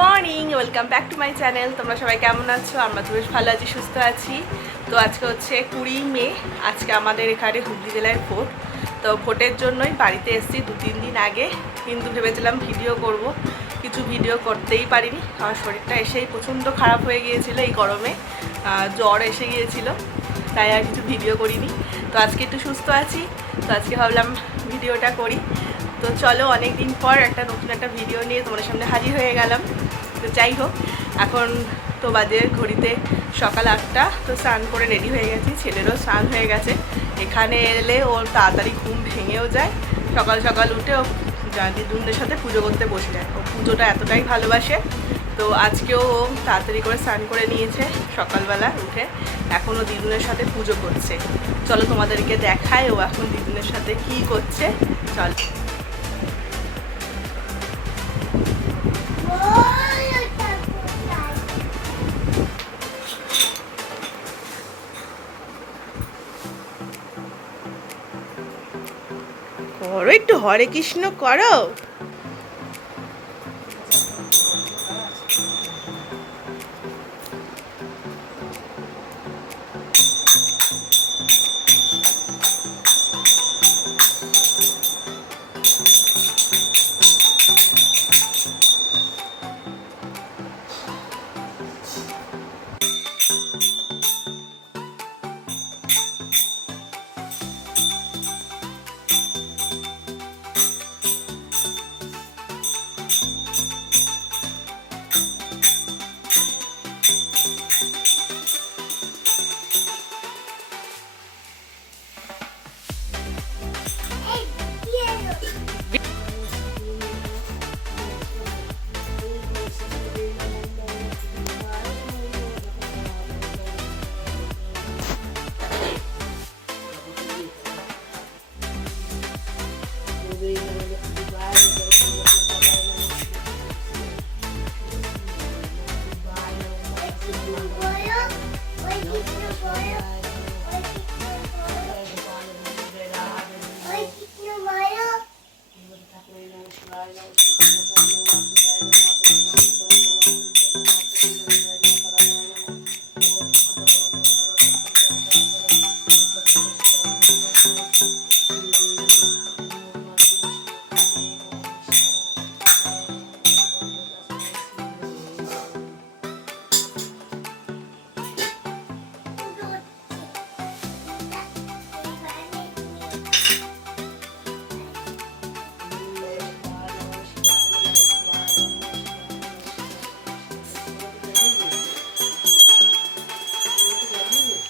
Morning, welcome back to my channel. তোমরা সবাই কেমন আছো? আমরা তো বেশ ভালো আছি, সুস্থ আছি। তো আজকে হচ্ছে 20 মে। আজকে আমাদের এখানে হুগলি জেলায় ভোট। তো ভোটের জন্যই বাড়িতে এসেছি 2-3 দিন আগে, কিন্তু ভেবেছিলাম ভিডিও করব, কিছু ভিডিও করতেই পারিনি। আমার শরীরটা এসেই প্রচণ্ড খারাপ হয়ে গিয়েছিলো, এই গরমে জ্বর এসে গিয়েছিলো, তাই আর কিছু ভিডিও করিনি। তো আজকে একটু সুস্থ আছি, তো আজকে ভাবলাম ভিডিওটা করি। তো চলো, অনেক দিন পর নতুন একটা ভিডিও নিয়ে তোমাদের সামনে হাজির হয়ে গেলাম। তো যাই হোক, এখন তো বাজে ঘড়িতে সকাল 8টা। তো স্নান করে রেডি হয়ে গেছি, ছেলেরও স্নান হয়ে গেছে। এখানে এলে ওর তাড়াতাড়ি ঘুম ভেঙেও যায়, সকাল সকাল উঠে ও দিদুনদের সাথে পুজো করতে বসে যায়। ও পুজোটা এতটাই ভালোবাসে। তো আজকেও ও তাড়াতাড়ি করে স্নান করে নিয়েছে সকালবেলা উঠে, এখনও দিদুনের সাথে পুজো করছে। চলো তোমাদেরকে দেখায় ও এখন দিদুনের সাথে কী করছে। চল। করো একটু হরে কৃষ্ণ করো।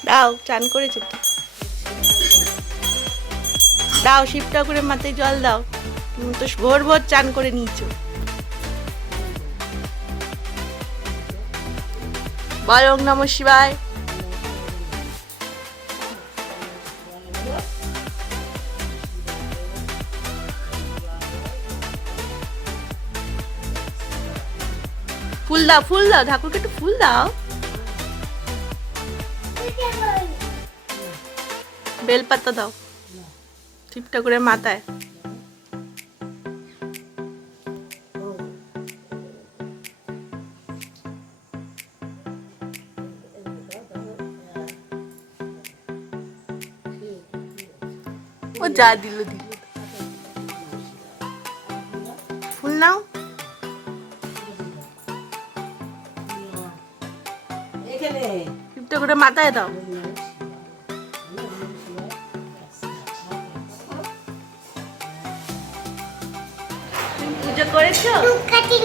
দাও, চান করেছে তো দাও, শিব ঠাকুরের মাথায় জল দাও। তুমি তো ভোর ভোর চান করে নিয়েছো। বল ওম নমঃ শিবায়। ফুল দাও, ফুল দাও, ঠাকুরকে একটু ফুল দাও। বেলপাতা দাও শিব ঠাকুরের মাথায়। ও যা দিল দিল, ফুল নাও। শিব ঠাকুরের মাথায় দাও। পুজো করেছো? ধূপকাঠি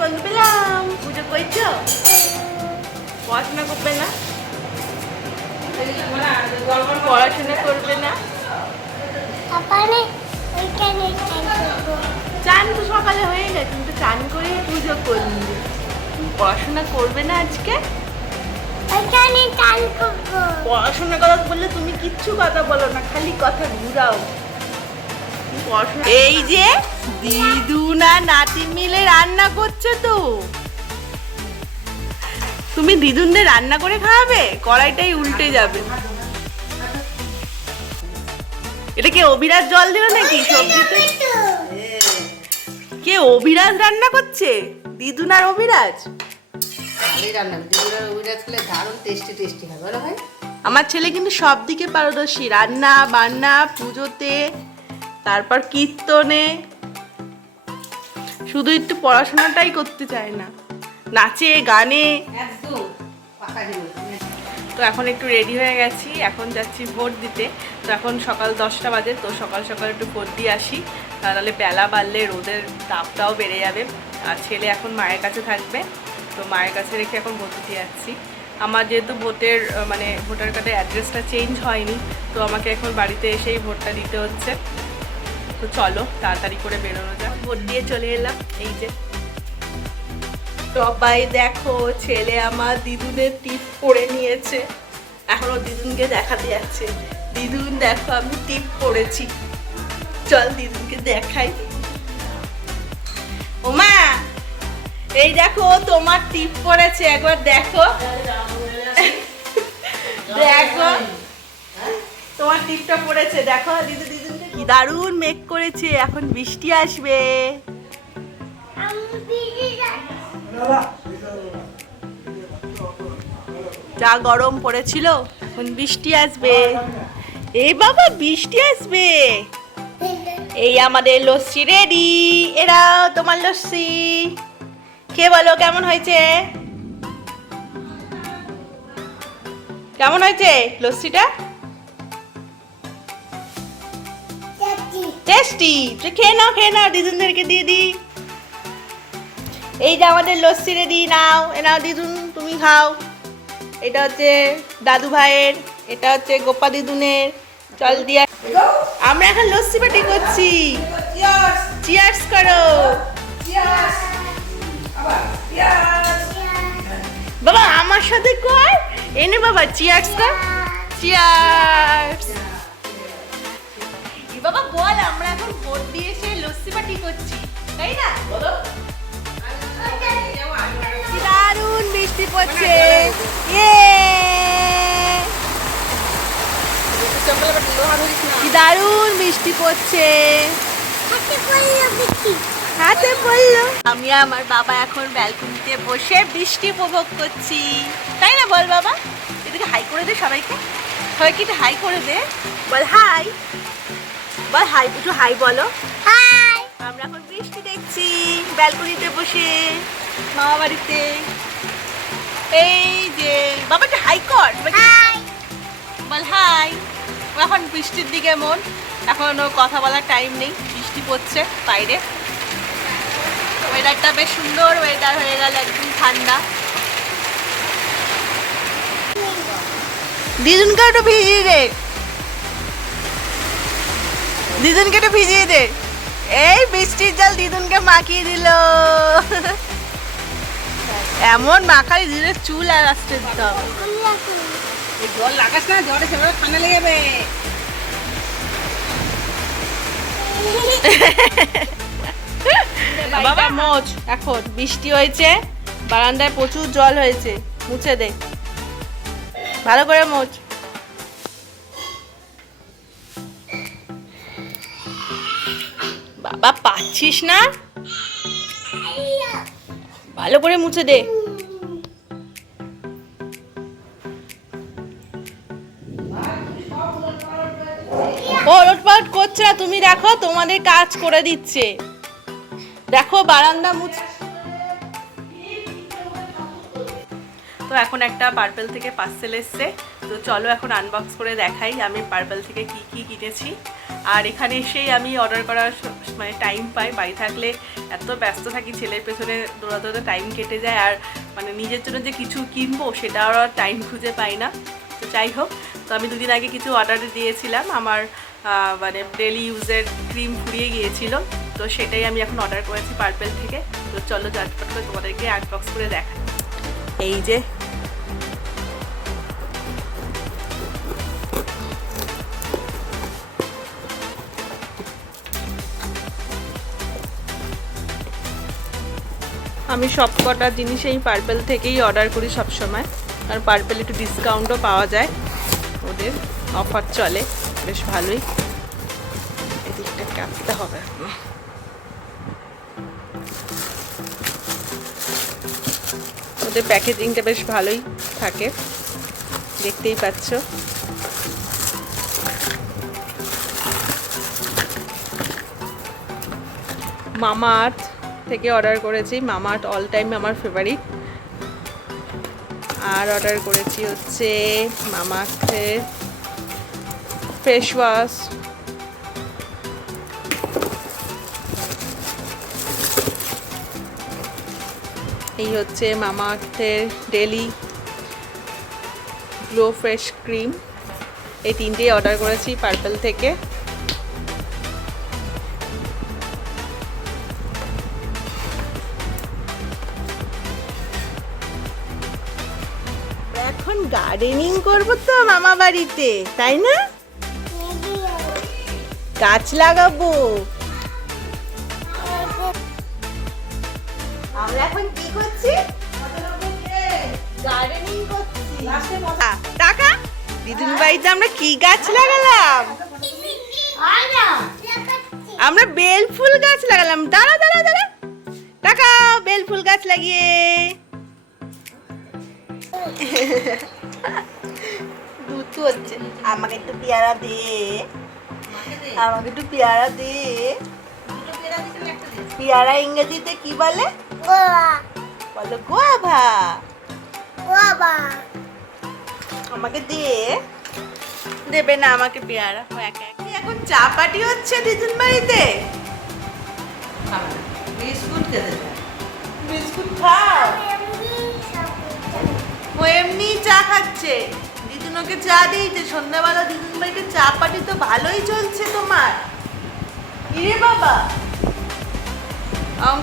গন্ধ পেলাম। পুজো করেছো? পড়াশোনা করবে না? পড়াশোনা করবে না? চান তো সকালে হয়ে গেছে, কিন্তু চান করে পুজো করলি, পড়াশোনা করবে না আজকে? পড়াশোনার কথা বললে তুমি কিচ্ছু কথা বলো না, খালি কথা ঘুরাও। এই যে দিদু না নাতি মিলে রান্না করছে, তো তুমি দিদুনদের রান্না করে খাওয়াবে? কড়াইটাই উল্টে যাবে। এটা কি অবিরাজ জল দিল নাকি সবজিতে? কে অভিরাজ রান্না করছে? দিদুন আর অভিরাজ ভালোই রান্না, দিদুন আর অভিরাজ খেলে দারুণ টেস্টি টেস্টি হয়, বলো ভাই? আমার ছেলে কিন্তু সব দিকে পারদর্শী, রান্না বান্না, পুজোতে, তারপর কীর্তনে। শুধু একটু পড়াশোনাটাই করতে চায় না, নাচে গানে একদম পাকা জিনিস। তো এখন একটু রেডি হয়ে গেছি, এখন যাচ্ছি ভোট দিতে। তো এখন সকাল 10টা বাজে, তো সকাল সকাল একটু ভোট দিয়ে আসি, তাহলে বেলা বাড়লে রোদের তাপটাও বেড়ে যাবে। আর ছেলে এখন মায়ের কাছে থাকবে, তো মায়ের কাছে রেখে এখন ভোট দিতে যাচ্ছি। আমার যেহেতু ভোটের মানে ভোটার কার্ডের অ্যাড্রেসটা চেঞ্জ হয়নি, তো আমাকে এখন বাড়িতে এসেই ভোটটা দিতে হচ্ছে। তো চলো তাড়াতাড়ি করে বেরোনো যাক। ভোট দিয়ে চলে এলাম। এই যে সবাই দেখো, ছেলে আমার দিদুনের টিপ পরে নিয়েছে, এখনো দিদুনকে দেখাতে যাচ্ছে। দিদুন দেখো আমি টিপ পরেছি, চল দিদুনকে দেখাই। ওমা এই দেখো তোমার টিপ পরেছে, একবার দেখো দেখো তোমার টিপটা পড়েছে, দেখো দিদু দিদুনকে কি দারুণ মেঘ করেছে, এখন বৃষ্টি আসবে। যা গরম পড়েছিল, এখন বৃষ্টি আসবে। এই বাবা বৃষ্টি আসবে। এই আমাদের লস্যি রেডি, এরা তোমার লস্যি খেয়ে বলো কেমন হয়েছে, কেমন হয়েছে লস্যিটা? টেস্টি। খেয়ে নাও দিদুনদেরকে দিয়ে দিই। এই যে আমাদের লস্যি রেডি, নাও এ নাও দিদুন তুমি খাও। এটা হচ্ছে দাদু ভাইয়ের, এটা হচ্ছে গোপা দিদুনের। চল দিয়া আমরা এখন লস্যি পার্টি করছি। চিয়ার্স করো বাবা, আমার সাথে কর, এনে বাবা চিয়ার্স কর, চিয়ার্স। বাবা বল, আমরা এখন ভোট দিয়ে এসে লস্যি পার্টি করছি, তাই না? বলো। দারুণ বৃষ্টি পড়ছে, কি দারুণ বৃষ্টি পড়ছে, হাতে পড়লো। আমি আমার বাবা এখন ব্যালকনিতে বসে বৃষ্টি উপভোগ করছি, তাই না? বল বাবা, এদিকে হাই করে দে সবাইকে, সবাইকে একটু হাই করে দে, বল হাই, বল হাই, একটু হাই বলো। হাই। আমরা এখন বৃষ্টি দেখছি ব্যালকনিতে বসে মামা বাড়িতে। এই যে বাবা একটু হাই কর, বল হাই। এখন বৃষ্টির দিকে মন, এখন কথা বলার টাইম নেই, বৃষ্টি পড়ছে বাইরে। ওয়েদারটা বেশ সুন্দর ওয়েদার হয়ে গেল, একদম ঠান্ডা। দিদুনকে একটু ভিজিয়ে দে, দিদুনকে একটু ভিজিয়ে দে। এই বৃষ্টির জল দিদুনকে মাখিয়ে দিল, এমন মাখাই দিলে চুল আর আসতে দিতে হবে। জল লাগাস না, জ্বরে সেভাবে ঠান্ডা লেগে যাবে। বাবা মোচ, এখন বৃষ্টি হয়েছে, বারান্দায় প্রচুর জল হয়েছে, মুছে দে ভালো করে মোচ। বাবা পাচ্ছিস না, ভালো করে মুছে দে। ও ওলটপালট করছে না, তুমি দেখো তোমাদের কাজ করে দিচ্ছে, দেখো বারান্দা মুছ। তো এখন একটা পার্পেল থেকে পার্সেল এসছে, তো চলো এখন আনবক্স করে দেখাই আমি পার্পেল থেকে কি কি কিনেছি। আর এখানে এসেই আমি অর্ডার করার মানে টাইম পাই, বাড়ি থাকলে এত ব্যস্ত থাকি, ছেলের পেছনে দৌড়াতে টাইম কেটে যায়, আর মানে নিজের জন্য যে কিছু কিনবো সেটা আর টাইম খুঁজে পাই না। তো যাই হোক, তো আমি দুদিন আগে কিছু অর্ডার দিয়েছিলাম, আমার মানে ডেলি ইউজের ক্রিম ফুরিয়ে গিয়েছিল, তো সেটাই আমি এখন অর্ডার করেছি পার্পেল থেকে। তো চলো ঝটপট করে তোমাদেরকে আনবক্স করে দেখাই। এই যে আমি সব কটা জিনিস এই পার্পেল থেকেই অর্ডার করি সবসময়, কারণ পার্পেল একটু ডিসকাউন্টও পাওয়া যায়, ওদের অফার চলে বেশ ভালোই। এদিকটা কাটতে হবে। ওদের প্যাকেজিংটা বেশ ভালোই থাকে, দেখতেই পাচ্ছ। মামা আর্থ থেকে অর্ডার করেছি। মামা আর্থ অল টাইম আমার ফেভারিট। আর অর্ডার করেছি হচ্ছে মামা আর্থের ফেস ওয়াশ, এই হচ্ছে মামা আর্থের ডেলি গ্লো ফ্রেশ ক্রিম। এই তিনটেই অর্ডার করেছি পার্পল থেকে। এখন গার্ডেনিং করবো তো মামা বাড়িতে, তাই না? গাছ লাগাবো। আমরা এখন কি করছি? গার্ডেনিং করছি। টাকা দিদুন বাড়িতে আমরা কি গাছ লাগালাম? আমরা বেল ফুল গাছ লাগালাম। দাঁড়া দাঁড়া দাঁড়া, টাকা বেল ফুল গাছ লাগিয়ে। দুধ হচ্ছে। আমাকে একটু পেয়ারা দে, আমাকে একটু পেয়ারা দে। পেয়ারা ইংরেজিতে কি বলে? বলো গোয়াভা। আমাকে দে। দেবে না আমাকে পেয়ারা? এখন চা পার্টি হচ্ছে দিদুন বাড়িতে। বিস্কুট খেতে চায়। বিস্কুট খাও। ও এমনি চা খাচ্ছে। দিদুন ওকে চা দিয়েছে সন্ধ্যাবেলা। দিদুন বাড়িতে চা পার্টি তো ভালোই চলছে তোমার। ইরে বাবা,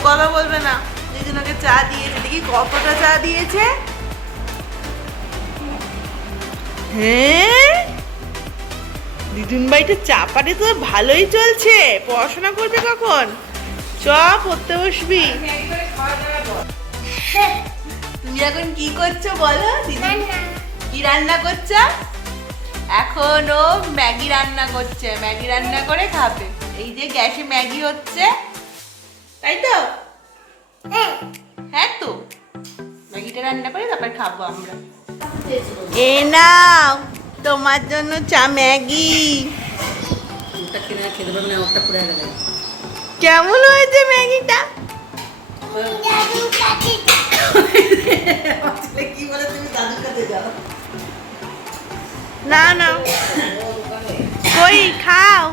কথা বলবে না। দিদুন ওকে চা দিয়েছে, দেখি কতটা চা দিয়েছে। হ্যাঁ, দিদুন বাড়িতে চা পার্টি তো ভালোই চলছে। পড়াশোনা করবে কখন? চ পড়তে বসবি। তুমি এখন কি করছো বলো? দিদি কি রান্না করছো? এখন ও ম্যাগি রান্না করছে। ম্যাগি রান্না করে খাবে। এই যে গ্যাসে ম্যাগি হচ্ছে, তাই তো? হ্যাঁ তো, ম্যাগিটা রান্না করে তারপর খাবো আমরা। এ নাও তোমার জন্য চা ম্যাগি। ওটা কিনে খেতে পারবে না, ওটা পুড়ে গেলে। কেমন হয়েছে ম্যাগিটা? কি বলে তুমি দাদুর কাছে যাও? না না, কই খাও।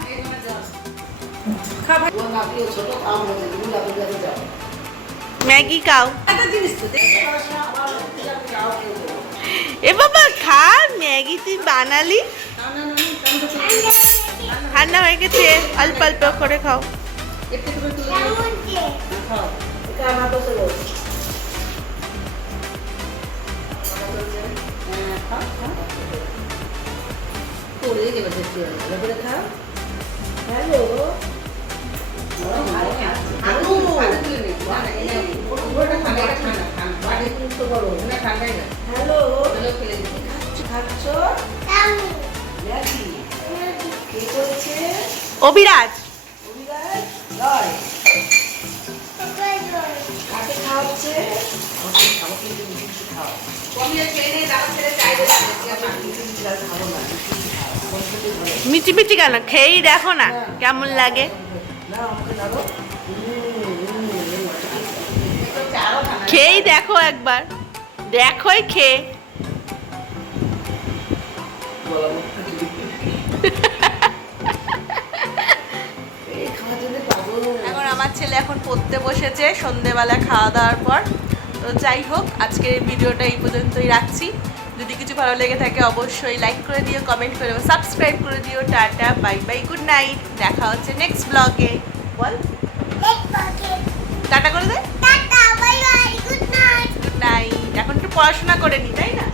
ছোট খাও বলে তুমি দাদুর কাছে যাও। ম্যাগি খাও। একটা জিনিস তো এ বাবা খা ম্যাগি, তুই বানালি। ঠান্ডা হয়ে গেছে, অল্প অল্প করে খাও। হ্যালো, খাচ্ছ? কে করছে? অভিরাজ। অভিরাজ জয়। কাকে খাওয়াচ্ছে? খাবো কিন্তু মিষ্টি খাও। কমিয়ে খেয়ে নেই, দাও ছেলে চাই বলছে। খাবো না, মিচি মিচি কেন? খেয়েই দেখো না কেমন লাগে। না আমাকে দাও। খেয়েই দেখো একবার, দেখোই খেয়ে। এখন আমার ছেলে এখন পড়তে বসেছে সন্ধেবেলা খাওয়া দাওয়ার পর। তো যাই হোক, আজকের এই ভিডিওটা এই পর্যন্তই রাখছি। যদি কিছু ভালো লেগে থাকে অবশ্যই লাইক করে দিও, কমেন্ট করে সাবস্ক্রাইব করে দিও। Tata, bye bye, good night. দেখা হচ্ছে নেক্সট ব্লগে। বল টাটা করে দে। Good night. এখন একটু পড়াশোনা করে নি, তাই না?